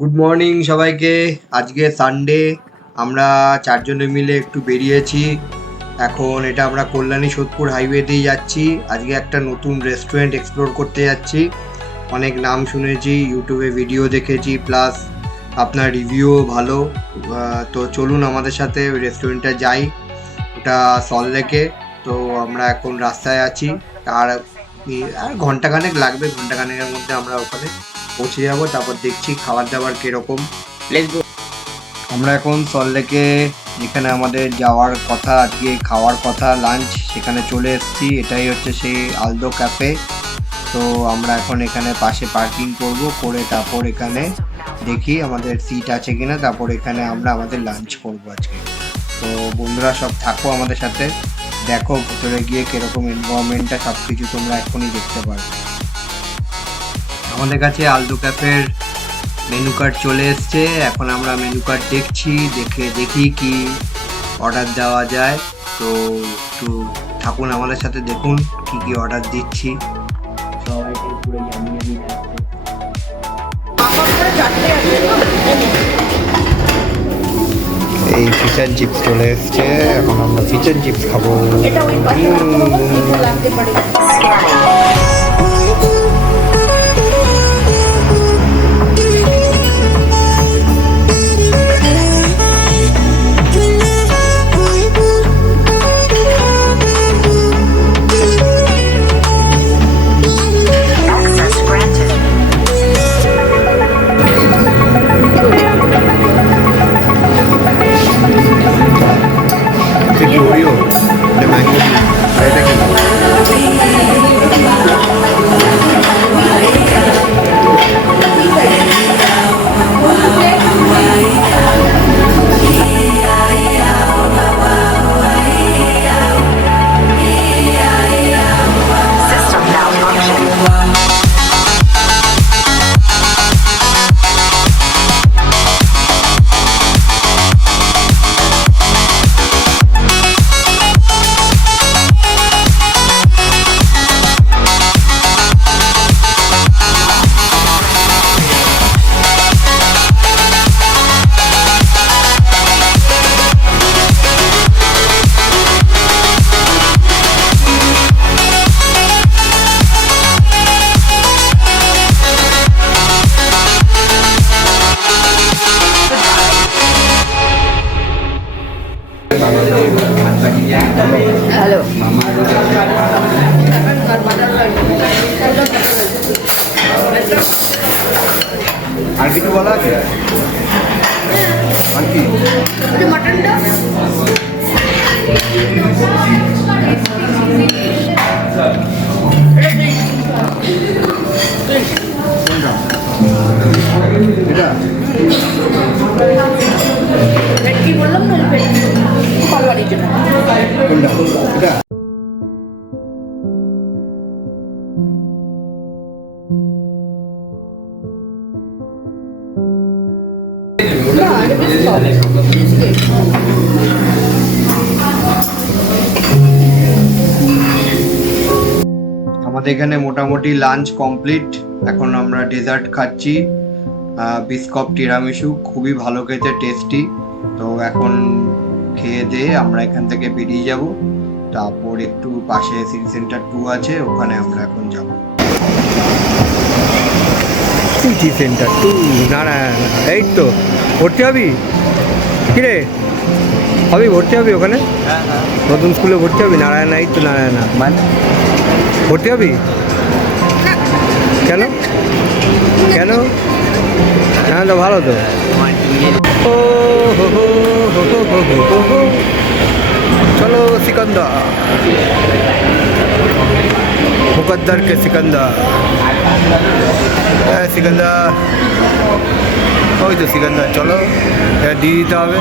Good morning সবাইকে। আজকে Sunday, আমরা চারজনে মিলে একটু বেরিয়েছি। এখন এটা আমরা কল্যাণী সোদপুর হাইওয়ে দিয়ে যাচ্ছি। আজকে একটা নতুন রেস্টুরেন্ট এক্সপ্লোর করতে যাচ্ছি। অনেক নাম শুনেছি, ইউটিউবে ভিডিও দেখেছি, প্লাস আপনার রিভিউও ভালো। তো চলুন আমাদের সাথে ওই রেস্টুরেন্টটা যাই। ওটা সল্টলেকে। তো আমরা এখন রাস্তায় আছি। আর আর ঘন্টাখানেক লাগবে, ঘন্টাখানেকের মধ্যে আমরা ওখানে পৌঁছে যাবো। তারপর দেখছি খাবার দাবার কিরকম। আমরা এখন সল্টলেকে, যেখানে আমাদের যাওয়ার কথা, আজকে খাওয়ার কথা লাঞ্চ, সেখানে চলে এসেছি। এটাই হচ্ছে সেই আলদো ক্যাফে। তো আমরা এখন এখানে পাশে পার্কিং করে তারপর এখানে দেখি আমাদের সিট আছে কিনা, তারপর এখানে আমরা আমাদের লাঞ্চ করবো আজকে। তো বন্ধুরা সব থাকো আমাদের সাথে, দেখো ভেতরে গিয়ে কিরকম এনভায়রনমেন্টটা, সব কিছু তোমরা এখনই দেখতে পারবে। আমাদের কাছে আলদো ক্যাফের মেনু কার্ড চলে এসছে। এখন আমরা মেনু কার্ড দেখি কি অর্ডার দেওয়া যায়। তো একটু থাকুন আমাদের সাথে, দেখুন কি কি অর্ডার দিচ্ছি। সবাইকে পুরো জানিয়ে এই ফিচার চিপস চলে এসছে। এখন আমরা ফিচার চিপস খাবো। হ্যালো, আর কিছু বলা আছে? আর কি মটনটা কি বললাম না, পালবাড়ির জন্য এটা আমাদের এখানে মোটামুটি লাঞ্চ কমপ্লিট। এখন আমরা ডেজার্ট খাচ্ছি, বিস্কপ টিরামিসু, খুবই ভালো খেতে, টেস্টি। তো এখন খেয়ে দিয়ে আমরা এখান থেকে বেরিয়ে যাব। তারপর একটু পাশে সিটি সেন্টার 2 আছে, ওখানে আমরা এখন যাব। সিটি সেন্টার 2 নারায়ণ, এই তো ভর্তি হবি? কিরে হবি, ভর্তি হবি ওখানে? নতুন স্কুলে ভর্তি হবি? নারায়ণা, এই তো নারায়ণা মানে ভর্তি হবি? কেন কেন? হ্যাঁ তো ভালো তো। ও হো হো হো হো হো হো হো। চলো সিকন্দর, মুকদ্দর কে সিকন্দর। সিকন্দর, ওই তো সিকন্দর, চলো দিয়ে দিতে হবে।